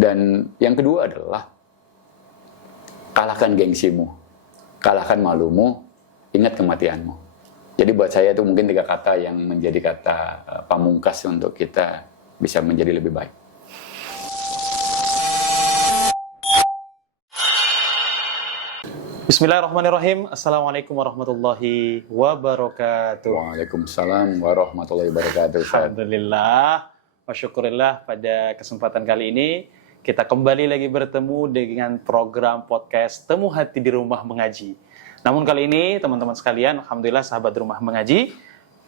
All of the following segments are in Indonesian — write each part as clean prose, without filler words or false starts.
Dan yang kedua adalah kalahkan gengsimu, kalahkan malumu, ingat kematianmu. Jadi buat saya itu mungkin 3 kata yang menjadi kata pamungkas untuk kita bisa menjadi lebih baik. Bismillahirrahmanirrahim. Assalamualaikum warahmatullahi wabarakatuh. Waalaikumsalam warahmatullahi wabarakatuh. Alhamdulillah, wa syukurillah, pada kesempatan kali ini kita kembali lagi bertemu dengan program podcast Temu Hati di Rumah Mengaji. Namun kali ini teman-teman sekalian, alhamdulillah sahabat Rumah Mengaji,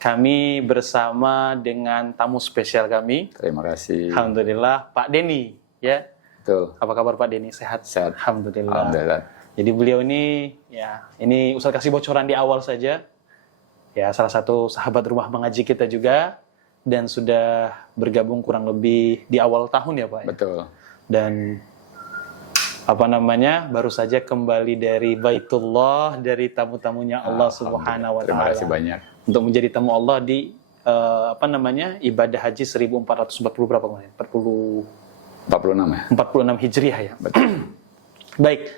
kami bersama dengan tamu spesial kami. Terima kasih. Alhamdulillah, Pak Denny, ya. Betul. Apa kabar Pak Denny? Sehat? Sehat. Alhamdulillah. Alhamdulillah. Jadi beliau ini, ya, ini Ustaz kasih bocoran di awal saja. Ya, salah satu sahabat Rumah Mengaji kita juga, dan sudah bergabung kurang lebih di awal tahun ya Pak. Betul. Dan baru saja kembali dari Baitullah, dari tamu-tamunya Allah Subhanahu wa Ta'ala. Terima kasih banyak. Untuk menjadi tamu Allah di ibadah haji 1440 berapa kemarin? 46 ya? 46 Hijriah ya. Betul. Baik.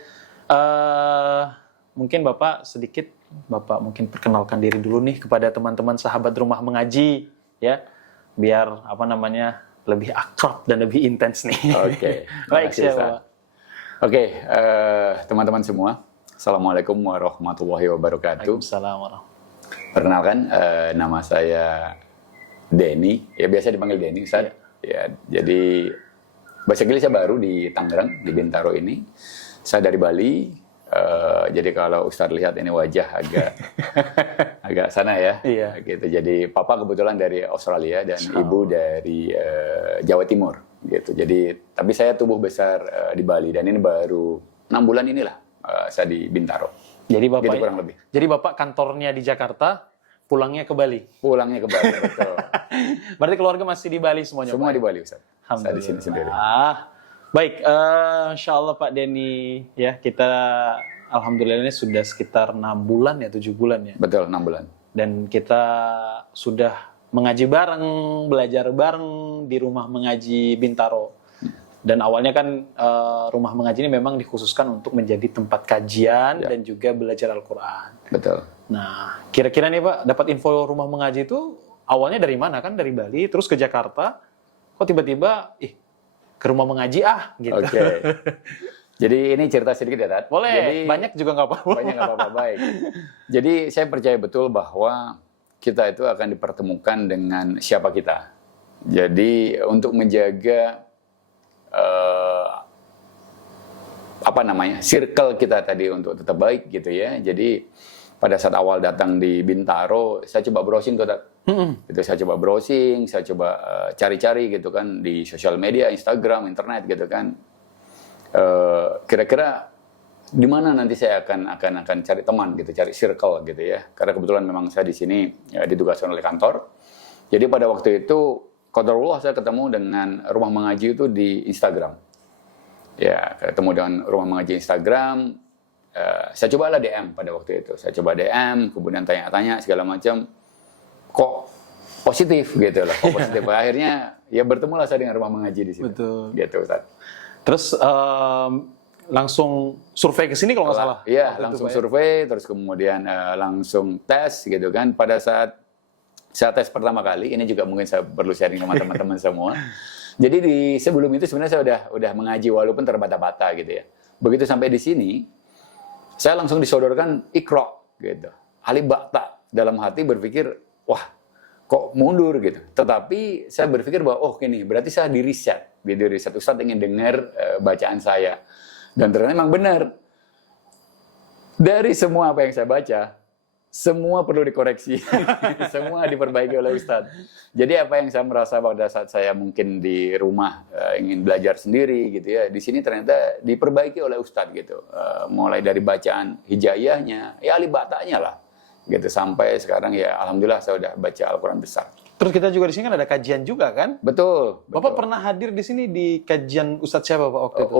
Mungkin Bapak mungkin perkenalkan diri dulu nih kepada teman-teman sahabat Rumah Mengaji ya, biar lebih akrab dan lebih intens nih. Oke. Baik, siapa? Oke, teman-teman semua, Assalamualaikum warahmatullahi wabarakatuh. Waalaikumsalam warahmatullahi. Perkenalkan, nama saya Denny, ya biasa dipanggil Denny, Ustaz. Ya, jadi basically saya baru di Tangerang, di Bintaro ini. Saya dari Bali, jadi kalau Ustaz lihat ini wajah agak sana ya. Iya. Gitu. Jadi papa kebetulan dari Australia dan ibu dari Jawa Timur. Gitu. Jadi tapi saya tumbuh besar di Bali dan ini baru 6 bulan inilah saya di Bintaro. Jadi Bapak gitu kurang lebih. Jadi Bapak kantornya di Jakarta, pulangnya ke Bali. Pulangnya ke Bali, betul. Berarti keluarga masih di Bali semuanya? Semua Pak? di Bali, Ustaz. Saya di sini sendiri. Baik, insya Allah Pak Denny, ya kita alhamdulillah ini sudah sekitar 6 bulan ya, 7 bulan ya. Betul, 6 bulan. Dan kita sudah mengaji bareng, belajar bareng di Rumah Mengaji Bintaro. Dan awalnya kan Rumah Mengaji ini memang dikhususkan untuk menjadi tempat kajian dan juga belajar Al-Quran. Betul. Nah, kira-kira nih Pak, dapat info Rumah Mengaji itu awalnya dari mana kan? Dari Bali, terus ke Jakarta, kok tiba-tiba, ke Rumah Mengaji gitu. Oke. Jadi ini cerita sedikit ya, Tat. Boleh, jadi, banyak juga nggak apa-apa. Banyak nggak apa-apa, baik. Jadi saya percaya betul bahwa kita itu akan dipertemukan dengan siapa kita. Jadi untuk menjaga circle kita tadi untuk tetap baik gitu ya. Jadi pada saat awal datang di Bintaro, saya coba browsing tuh, gitu. Saya coba browsing, saya coba cari-cari gitu kan di sosial media, Instagram, internet gitu kan. Kira-kira di mana nanti saya akan cari teman gitu, cari circle gitu ya. Karena kebetulan memang saya di sini ditugaskan oleh kantor. Jadi pada waktu itu qadarullah saya ketemu dengan Rumah Mengaji itu di Instagram. Ya, ketemu dengan Rumah Mengaji Instagram. Saya cobalah DM pada waktu itu. Saya coba DM, kemudian tanya-tanya segala macam. Kok positif gitu loh. Kok positif. Akhirnya ya bertemulah saya dengan Rumah Mengaji di sini. Betul. Gitu, Ustaz. Terus langsung survei ke sini kalau nggak salah. Iya, langsung survei, terus kemudian langsung tes gitu kan. Pada saat saya tes pertama kali, ini juga mungkin saya perlu sharing sama teman-teman semua. Jadi sebelum itu sebenarnya saya udah mengaji walaupun terbata-bata gitu ya. Begitu sampai di sini, saya langsung disodorkan Iqra gitu. Alif Ba'ta, dalam hati berpikir, wah kok mundur gitu. Tetapi saya berpikir bahwa ini berarti saya di riset. Gitu, riset Ustadz ingin dengar bacaan saya. Dan ternyata memang benar. Dari semua apa yang saya baca, semua perlu dikoreksi. Semua diperbaiki oleh Ustadz. Jadi apa yang saya merasa pada saat saya mungkin di rumah ingin belajar sendiri gitu ya, di sini ternyata diperbaiki oleh Ustadz gitu. Mulai dari bacaan hijayahnya, ya alif ba'tanya lah. Gitu sampai sekarang ya alhamdulillah saya udah baca Al-Quran besar. Terus kita juga di sini kan ada kajian juga kan? Betul. Bapak pernah hadir di sini di kajian Ustadz siapa Pak waktu itu?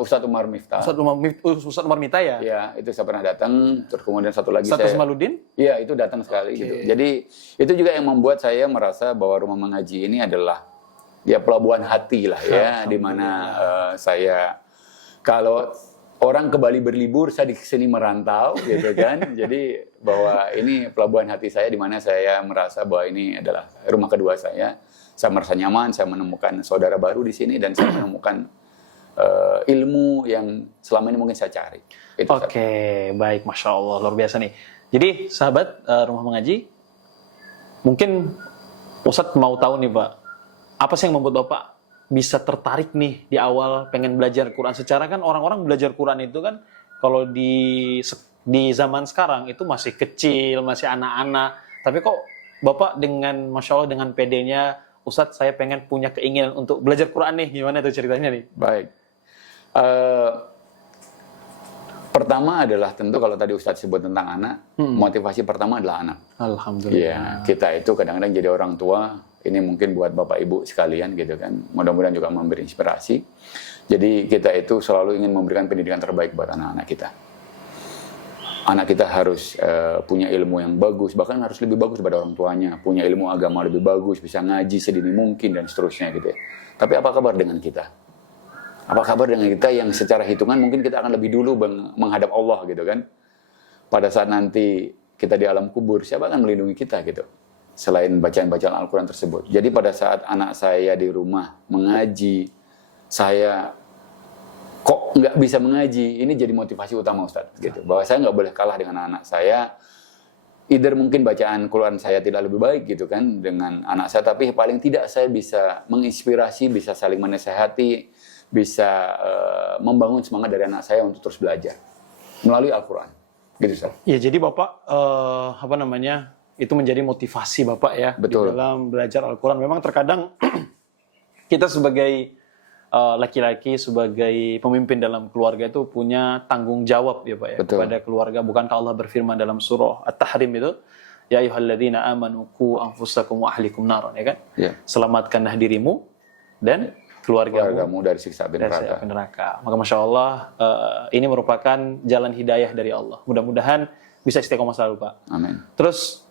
Ustadz Umar Miftah. Ustadz Umar Miftah ya? Iya, itu saya pernah datang. Terus kemudian satu lagi Ustadz Ismailudin? Iya, itu datang sekali gitu. Jadi itu juga yang membuat saya merasa bahwa Rumah Mengaji ini adalah ya pelabuhan hati lah ya, di mana saya kalau orang ke Bali berlibur, saya di sini merantau gitu kan. Jadi bahwa ini pelabuhan hati saya di mana saya merasa bahwa ini adalah rumah kedua saya. Saya merasa nyaman, saya menemukan saudara baru di sini dan saya menemukan ilmu yang selama ini mungkin saya cari. Oke, baik, Masya Allah, luar biasa nih. Jadi sahabat Rumah Mengaji, mungkin Ustadz mau tahu nih Pak, apa sih yang membuat Bapak bisa tertarik nih di awal pengen belajar Quran? Secara kan orang-orang belajar Quran itu kan kalau di zaman sekarang itu masih kecil, masih anak-anak. Tapi kok Bapak dengan Masya Allah dengan PD-nya, Ustadz saya pengen punya keinginan untuk belajar Quran nih. Gimana itu ceritanya nih? Baik. Pertama adalah tentu kalau tadi Ustadz sebut tentang anak, motivasi pertama adalah anak. Alhamdulillah. Ya, kita itu kadang-kadang jadi orang tua, ini mungkin buat Bapak Ibu sekalian gitu kan, mudah-mudahan juga memberi inspirasi. Jadi kita itu selalu ingin memberikan pendidikan terbaik buat anak-anak kita. Anak kita harus punya ilmu yang bagus, bahkan harus lebih bagus daripada orang tuanya, punya ilmu agama lebih bagus, bisa ngaji sedini mungkin dan seterusnya gitu ya. Tapi apa kabar dengan kita? Apa kabar dengan kita yang secara hitungan mungkin kita akan lebih dulu menghadap Allah gitu kan? Pada saat nanti kita di alam kubur, siapa akan melindungi kita gitu? Selain bacaan-bacaan Al-Quran tersebut. Jadi pada saat anak saya di rumah mengaji, saya kok nggak bisa mengaji, ini jadi motivasi utama Ustadz gitu. Bahwa saya nggak boleh kalah dengan anak saya. Either mungkin bacaan Quran saya tidak lebih baik gitu kan dengan anak saya, tapi paling tidak saya bisa menginspirasi, bisa saling menasehati, bisa membangun semangat dari anak saya untuk terus belajar melalui Al-Quran. Gitu Ustadz. Ya jadi Bapak itu menjadi motivasi Bapak ya. Betul. Di dalam belajar Al-Quran. Memang terkadang kita sebagai laki-laki, sebagai pemimpin dalam keluarga itu punya tanggung jawab ya Pak ya. Betul. Kepada keluarga. Bukankah Allah berfirman dalam surah At-Tahrim itu, ya ayyuhalladzina amanu qu anfusakum wa ahlikum naran, ya kan? Ya. Selamatkanlah dirimu dan keluargamu dari siksa api neraka. Maka Masya Allah, ini merupakan jalan hidayah dari Allah. Mudah-mudahan bisa istiqomah selalu Pak. Amin. Terus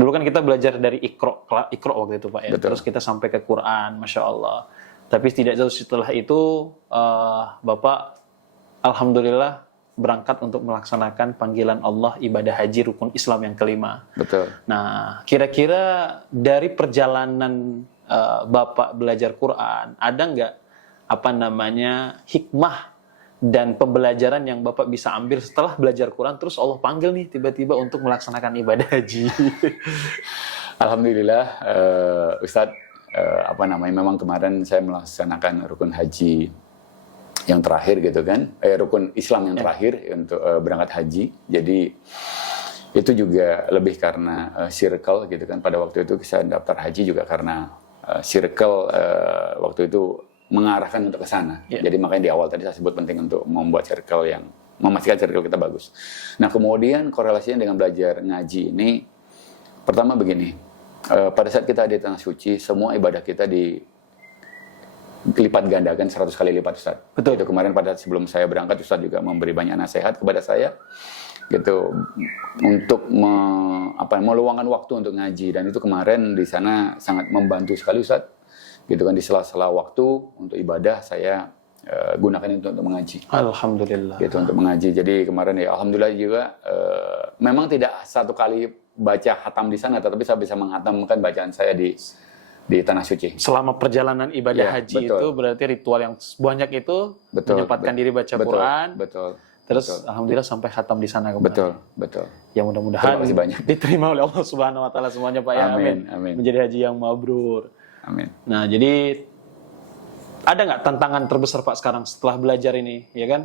dulu kan kita belajar dari Iqra waktu itu Pak ya. Betul. Terus kita sampai ke Quran, Masya Allah. Tapi tidak jauh setelah itu Bapak alhamdulillah berangkat untuk melaksanakan panggilan Allah ibadah haji rukun Islam yang kelima. Betul. Nah, kira-kira dari perjalanan Bapak belajar Quran, ada nggak hikmah dan pembelajaran yang Bapak bisa ambil setelah belajar Quran, terus Allah panggil nih tiba-tiba untuk melaksanakan ibadah haji? Alhamdulillah, Ustadz, memang kemarin saya melaksanakan rukun haji yang terakhir gitu kan, rukun Islam yang terakhir untuk berangkat haji. Jadi itu juga lebih karena circle gitu kan. Pada waktu itu saya daftar haji juga karena circle waktu itu mengarahkan untuk ke sana. Yeah. Jadi makanya di awal tadi saya sebut penting untuk membuat circle yang memastikan circle kita bagus. Nah kemudian korelasinya dengan belajar ngaji ini, pertama begini, pada saat kita di tanah suci, semua ibadah kita dilipat gandakan 100 kali lipat Ustaz. Betul. Itu kemarin sebelum saya berangkat Ustaz juga memberi banyak nasihat kepada saya gitu untuk meluangkan waktu untuk ngaji, dan itu kemarin di sana sangat membantu sekali Ustaz. Gitu kan, di sela-sela waktu untuk ibadah saya gunakan itu untuk mengaji. Alhamdulillah. Gitu untuk mengaji. Jadi kemarin ya alhamdulillah juga memang tidak satu kali baca hatam di sana, tetapi saya bisa menghatamkan bacaan saya di tanah suci. Selama perjalanan ibadah haji betul. itu berarti ritual yang banyak itu menyempatkan diri baca Quran. Betul. Terus alhamdulillah sampai khatam di sana kemarin. Betul. Ya mudah-mudahan diterima oleh Allah Subhanahu wa taala semuanya Pak ya. Amin. Menjadi haji yang mabrur. Amin. Nah, jadi ada nggak tantangan terbesar Pak sekarang setelah belajar ini, ya kan?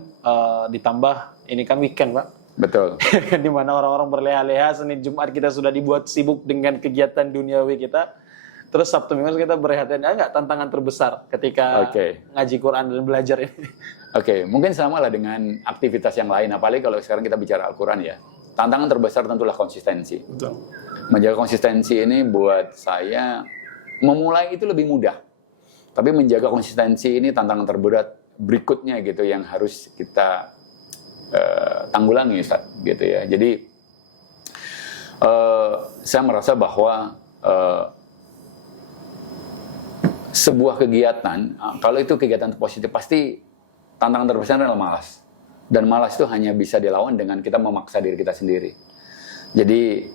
Ditambah ini kan weekend Pak. Betul. Di mana orang-orang berleha-leha, Senin Jumat kita sudah dibuat sibuk dengan kegiatan duniawi kita. Terus Sabtu Minggu kita berhati-hati. Ada nggak tantangan terbesar ketika ngaji Quran dan belajar ini? Oke, mungkin sama lah dengan aktivitas yang lain. Apalagi kalau sekarang kita bicara Al-Quran ya. Tantangan terbesar tentulah konsistensi. Betul. Menjaga konsistensi ini buat saya memulai itu lebih mudah. Tapi menjaga konsistensi ini tantangan terberat berikutnya gitu yang harus kita tanggulangi Ustaz, gitu ya. Jadi saya merasa bahwa sebuah kegiatan, kalau itu kegiatan positif, pasti tantangan terbesar adalah malas. Dan malas itu hanya bisa dilawan dengan kita memaksa diri kita sendiri. Jadi,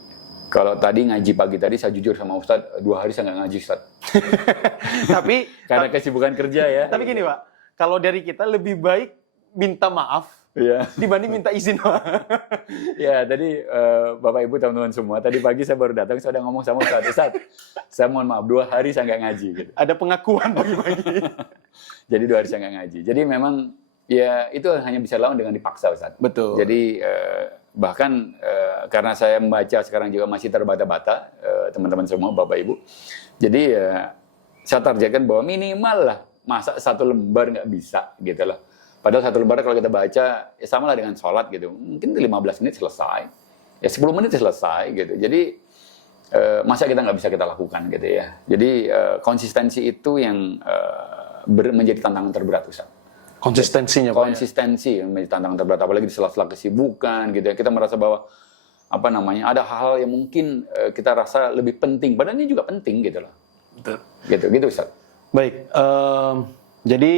kalau tadi ngaji pagi tadi, saya jujur sama Ustadz, 2 hari saya nggak ngaji, Ustadz. Karena kesibukan kerja ya. Tapi gini Pak, kalau dari kita lebih baik minta maaf dibanding minta izin. Ya, tadi Bapak Ibu teman-teman semua, tadi pagi saya baru datang, saya udah ngomong sama Ustadz, saya mohon maaf 2 hari saya nggak ngaji. Gitu. Ada pengakuan pagi-pagi. Jadi 2 hari saya nggak ngaji. Jadi memang ya itu hanya bisa lawan dengan dipaksa, Ustadz. Betul. Jadi bahkan karena saya membaca sekarang juga masih terbata-bata, teman-teman semua, Bapak Ibu. Jadi saya targetkan bahwa minimal lah, masa 1 lembar nggak bisa gitu loh. Padahal 1 lembar kalau kita baca, ya sama lah dengan sholat gitu. Mungkin 15 menit selesai. Ya 10 menit selesai gitu. Jadi, masa kita nggak bisa kita lakukan gitu ya. Jadi, konsistensi itu yang menjadi tantangan terberat, Ustaz. Konsistensinya Pak. Konsistensi yang menjadi tantangan terberat. Apalagi di sela-sela kesibukan gitu ya. Kita merasa bahwa, ada hal-hal yang mungkin kita rasa lebih penting. Padahal ini juga penting gitu loh. Betul. Gitu Ustaz. Baik, jadi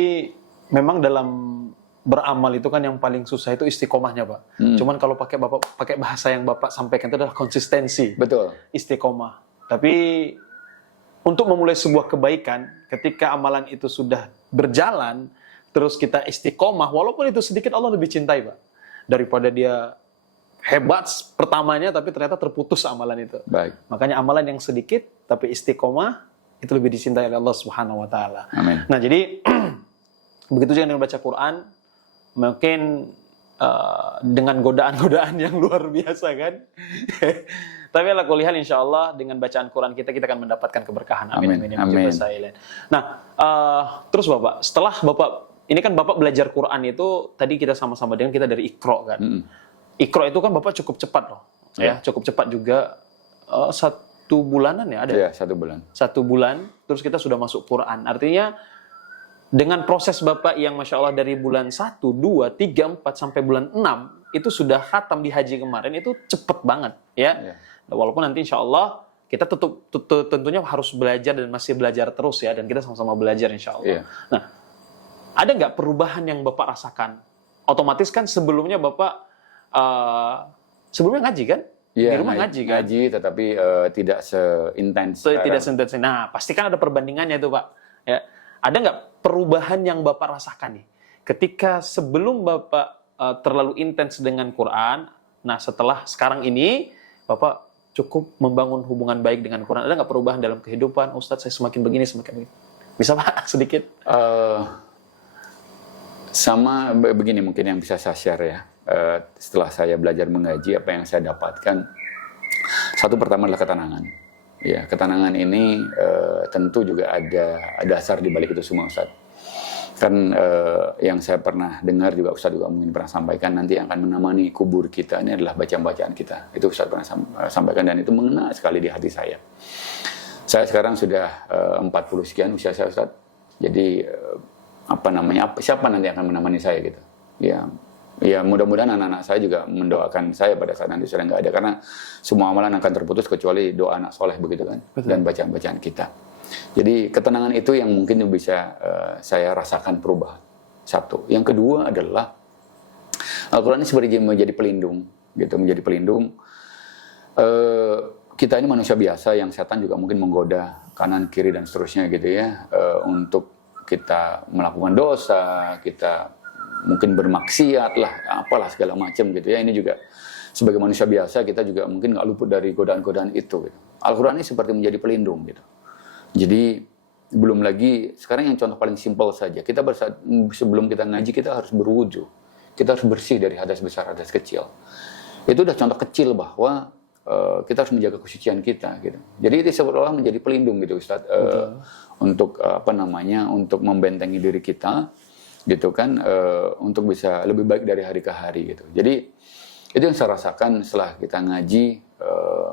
memang dalam beramal itu kan yang paling susah itu istiqomahnya Pak. Cuman kalau pakai bahasa yang Bapak sampaikan itu adalah konsistensi. Betul. Istiqomah. Tapi untuk memulai sebuah kebaikan, ketika amalan itu sudah berjalan, terus kita istiqomah, walaupun itu sedikit Allah lebih cintai Pak. Daripada dia hebat pertamanya tapi ternyata terputus amalan itu. Baik. Makanya amalan yang sedikit tapi istiqomah itu lebih dicintai oleh Allah Subhanahu wa taala. Amin. Nah, jadi begitu juga dengan baca Quran, mungkin dengan godaan-godaan yang luar biasa kan. Tapi ala kulli hal insyaallah dengan bacaan Quran kita akan mendapatkan keberkahan. Amin amin. Nah, terus Bapak, setelah Bapak ini kan Bapak belajar Quran itu tadi kita sama-sama dengan kita dari Iqra kan. Iqra itu kan Bapak cukup cepat loh. Ya, cukup cepat juga 1 bulanan ya ada. Iya, 1 bulan. 1 bulan terus kita sudah masuk Quran. Artinya dengan proses Bapak yang Masya Allah dari bulan 1, 2, 3, 4 sampai bulan 6 itu sudah khatam di haji kemarin, itu cepet banget ya. Walaupun nanti Insya Allah kita tentunya harus belajar dan masih belajar terus ya, dan kita sama-sama belajar Insya Allah. Nah, ada nggak perubahan yang Bapak rasakan? Otomatis kan sebelumnya Bapak sebelumnya ngaji kan? Di rumah ngaji kan? Ngaji tetapi tidak seintens. Tidak seintens. Nah, pasti kan ada perbandingannya itu Pak. Ya. Ada nggak perubahan yang Bapak rasakan nih? Ketika sebelum Bapak terlalu intens dengan Quran, nah setelah sekarang ini, Bapak cukup membangun hubungan baik dengan Quran. Ada nggak perubahan dalam kehidupan? Ustadz, saya semakin begini, semakin begini. Bisa Pak, sedikit? Sama begini mungkin yang bisa saya share ya. Setelah saya belajar mengaji, apa yang saya dapatkan, satu pertama adalah ketenangan. Ya, ketenangan ini tentu juga ada dasar di balik itu semua, Ustaz. Kan yang saya pernah dengar juga, Ustaz juga mungkin pernah sampaikan, nanti yang akan menemani kubur kita ini adalah bacaan-bacaan kita. Itu Ustaz pernah sampaikan dan itu mengena sekali di hati saya. Saya sekarang sudah 40 sekian usia saya, Ustaz. Jadi siapa nanti akan menemani saya gitu. Ya mudah-mudahan anak-anak saya juga mendoakan saya pada saat nanti sudah nggak ada, karena semua amalan akan terputus kecuali doa anak soleh begitu kan. Betul. Dan bacaan-bacaan kita. Jadi ketenangan itu yang mungkin bisa saya rasakan perubahan. Satu. Yang kedua adalah Al-Quran ini seperti menjadi pelindung, gitu, menjadi pelindung. Kita ini manusia biasa yang setan juga mungkin menggoda kanan kiri dan seterusnya gitu ya, untuk kita melakukan dosa, kita mungkin bermaksiat lah, apalah segala macam gitu ya. Ini juga sebagai manusia biasa kita juga mungkin nggak luput dari godaan-godaan itu. Gitu. Al-Quran ini seperti menjadi pelindung gitu. Jadi belum lagi sekarang yang contoh paling simpel saja. Kita sebelum kita ngaji kita harus berwudu, kita harus bersih dari hadas besar, hadas kecil. Itu udah contoh kecil bahwa kita harus menjaga kesucian kita gitu. Jadi itu seolah-olah menjadi pelindung gitu Ustaz, untuk untuk membentengi diri kita. Gitu kan, untuk bisa lebih baik dari hari ke hari gitu. Jadi itu yang saya rasakan setelah kita ngaji,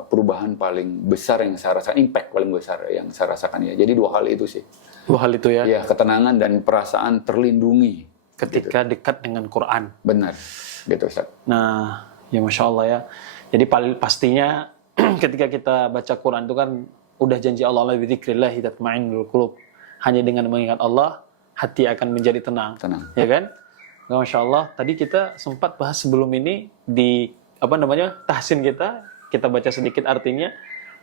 perubahan paling besar yang saya rasakan, impact paling besar yang saya rasakan ya. Jadi 2 hal itu sih. 2 hal itu ya? Ya, ketenangan dan perasaan terlindungi. Ketika gitu. Dekat dengan Quran. Benar, gitu Ustaz. Nah, ya Masya Allah ya. Jadi pastinya ketika kita baca Quran itu kan udah janji Allah, la bidzikrillahi tatma'innul qulub. hanya dengan mengingat Allah hati akan menjadi tenang. Tenang. Ya kan? Nah, Masya Allah, tadi kita sempat bahas sebelum ini di tahsin kita baca sedikit artinya,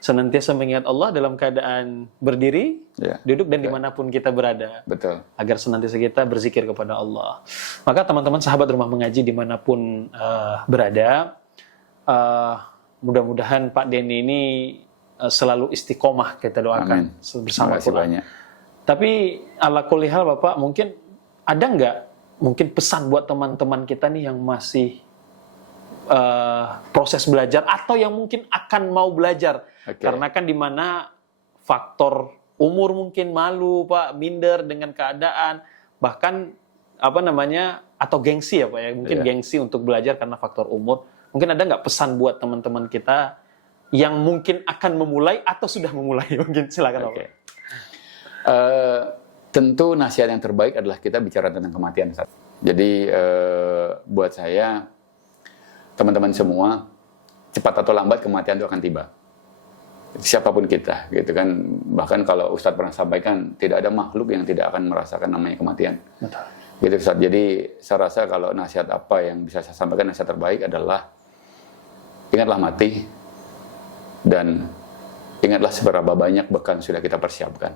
senantiasa mengingat Allah dalam keadaan berdiri, Ya. duduk dan dimanapun kita berada. Betul. Agar senantiasa kita berzikir kepada Allah. Maka teman-teman sahabat rumah mengaji dimanapun berada, mudah-mudahan Pak Denny ini selalu istiqomah kita doakan bersama Terima kasih Quran. banyak. Tapi ala kulli hal Bapak, mungkin ada nggak mungkin pesan buat teman-teman kita nih yang masih proses belajar atau yang mungkin akan mau belajar? Oke. Karena kan di mana faktor umur mungkin malu Pak, minder dengan keadaan, bahkan atau gengsi ya Pak ya, mungkin Iya. gengsi untuk belajar karena faktor umur. Mungkin ada nggak pesan buat teman-teman kita yang mungkin akan memulai atau sudah memulai? Mungkin silakan Oke. Bapak. Tentu nasihat yang terbaik adalah kita bicara tentang kematian. Jadi buat saya, teman-teman semua, cepat atau lambat kematian itu akan tiba. Siapapun kita, gitu kan. Bahkan kalau Ustadz pernah sampaikan, tidak ada makhluk yang tidak akan merasakan namanya kematian. Betul. Gitu Ustadz. Jadi saya rasa kalau nasihat apa yang bisa saya sampaikan, nasihat terbaik adalah ingatlah mati dan ingatlah seberapa banyak bekal yang sudah kita persiapkan.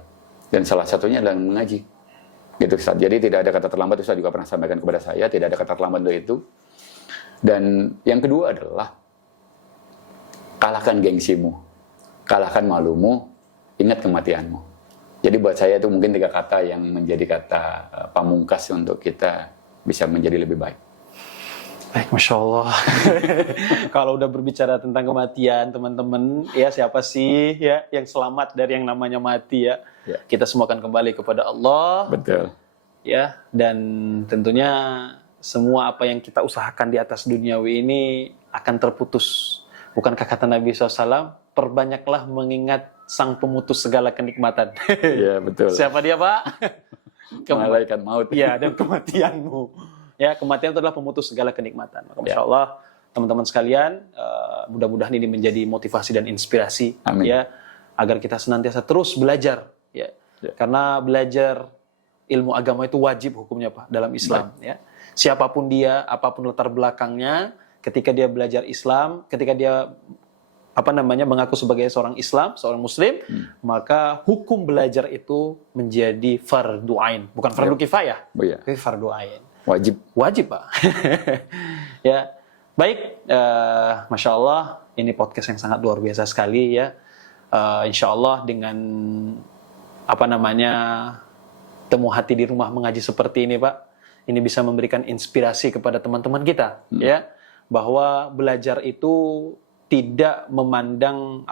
Dan salah satunya adalah mengaji. Gitu Ustaz. Jadi tidak ada kata terlambat, Ustaz juga pernah sampaikan kepada saya, tidak ada kata terlambat untuk itu. Dan yang kedua adalah kalahkan gengsimu, kalahkan malumu, ingat kematianmu. Jadi buat saya itu mungkin 3 kata yang menjadi kata pamungkas untuk kita bisa menjadi lebih baik. Baik, Masya Allah. Kalau udah berbicara tentang kematian, teman-teman, ya siapa sih ya yang selamat dari yang namanya mati ya? Ya. Kita semua akan kembali kepada Allah. Betul. Ya, dan tentunya semua apa yang kita usahakan di atas duniawi ini akan terputus. Bukankah kata Nabi SAW, perbanyaklah mengingat sang pemutus segala kenikmatan. Ya, betul. Siapa dia, Pak? Malaikat maut. Ya, dan kematianmu. Ya, kematian itu adalah pemutus segala kenikmatan. Maka Masya Allah, teman-teman sekalian, mudah-mudahan ini menjadi motivasi dan inspirasi. Amin. Ya, agar kita senantiasa terus belajar. Ya. Ya. Karena belajar ilmu agama itu wajib hukumnya Pak dalam Islam. Ya. Siapapun dia, apapun latar belakangnya, ketika dia belajar Islam, ketika dia mengaku sebagai seorang Islam, seorang Muslim, maka hukum belajar itu menjadi fardu ain, bukan fardu kifayah, Oh, iya. tapi fardu ain. Wajib. Pak. Ya, baik. Masya Allah, ini podcast yang sangat luar biasa sekali ya. Insya Allah dengan temu hati di rumah mengaji seperti ini Pak, ini bisa memberikan inspirasi kepada teman-teman kita ya, bahwa belajar itu tidak memandang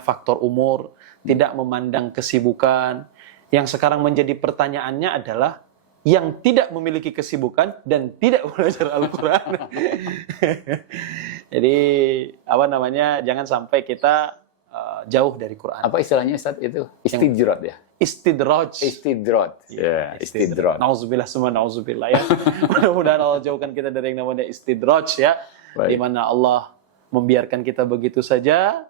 faktor umur, tidak memandang kesibukan. Yang sekarang menjadi pertanyaannya adalah yang tidak memiliki kesibukan dan tidak belajar Al-Quran. Jadi jangan sampai kita jauh dari Quran. Apa istilahnya Ustaz itu? Istidrat ya? Istidraj. Ya, istidrat. Nauzubillah semua nauzubillah ya. Mudah-mudahan Allah jauhkan kita dari yang namanya istidraj ya. Baik. Di mana Allah membiarkan kita begitu saja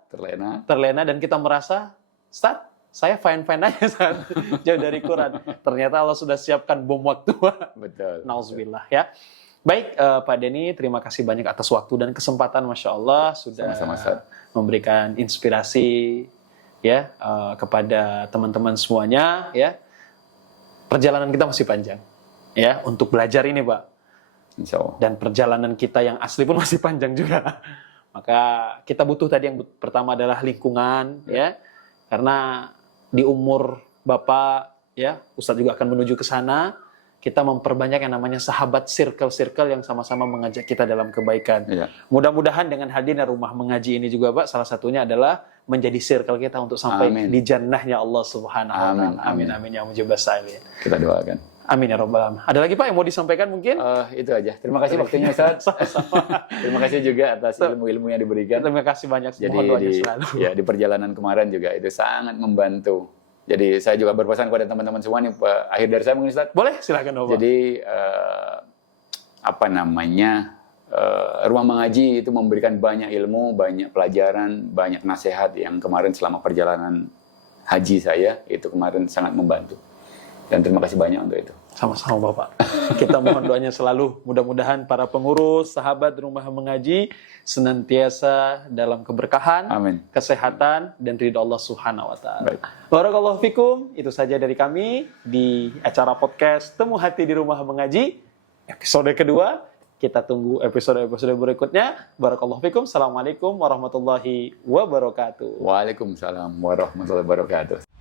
terlena dan kita merasa, Ustaz, saya fine-fine aja saat jauh dari Quran. Ternyata Allah sudah siapkan bom waktu. Betul. Nauzubillah ya. Baik, Pak Denny, terima kasih banyak atas waktu dan kesempatan, Masya Allah sudah Sama-sama, memberikan inspirasi ya kepada teman-teman semuanya ya. Perjalanan kita masih panjang ya untuk belajar ini, Pak. Insya Allah. Dan perjalanan kita yang asli pun masih panjang juga. Maka kita butuh tadi yang pertama adalah lingkungan ya. Karena di umur Bapak ya, Ustadz juga akan menuju ke sana. Kita memperbanyak yang namanya sahabat circle-circle yang sama-sama mengajak kita dalam kebaikan. Iya. Mudah-mudahan dengan hadirnya rumah mengaji ini juga Pak, salah satunya adalah menjadi circle kita untuk sampai di jannahnya Allah Subhanahu wa taala. Amin amin ya mujibas sa'ilin. Kita doakan. Amin ya rabbal alamin. Ada lagi Pak yang mau disampaikan mungkin? Itu aja. Terima kasih waktunya Ustaz. Terima kasih juga atas ilmu-ilmu yang diberikan. Terima kasih banyak. Jadi Mohon doanya selalu. di perjalanan kemarin juga itu sangat membantu. Jadi saya juga berpesan kepada teman-teman semua nih, akhir dari saya mungkin Ustaz. Boleh, silakan Bapak. Jadi rumah mengaji itu memberikan banyak ilmu, banyak pelajaran, banyak nasihat yang kemarin selama perjalanan haji saya itu kemarin sangat membantu. Dan terima kasih banyak untuk itu. Sama-sama Bapak. Kita mohon doanya selalu. Mudah-mudahan para pengurus, sahabat rumah mengaji senantiasa dalam keberkahan, Amin. kesehatan, dan ridho Allah Subhanahu wa Ta'ala. Baik. Barakallahu fikum. Itu saja dari kami di acara podcast Temu Hati di Rumah Mengaji episode kedua. Kita tunggu episode-episode berikutnya. Barakallahu fikum. Assalamualaikum warahmatullahi wabarakatuh. Waalaikumsalam warahmatullahi wabarakatuh.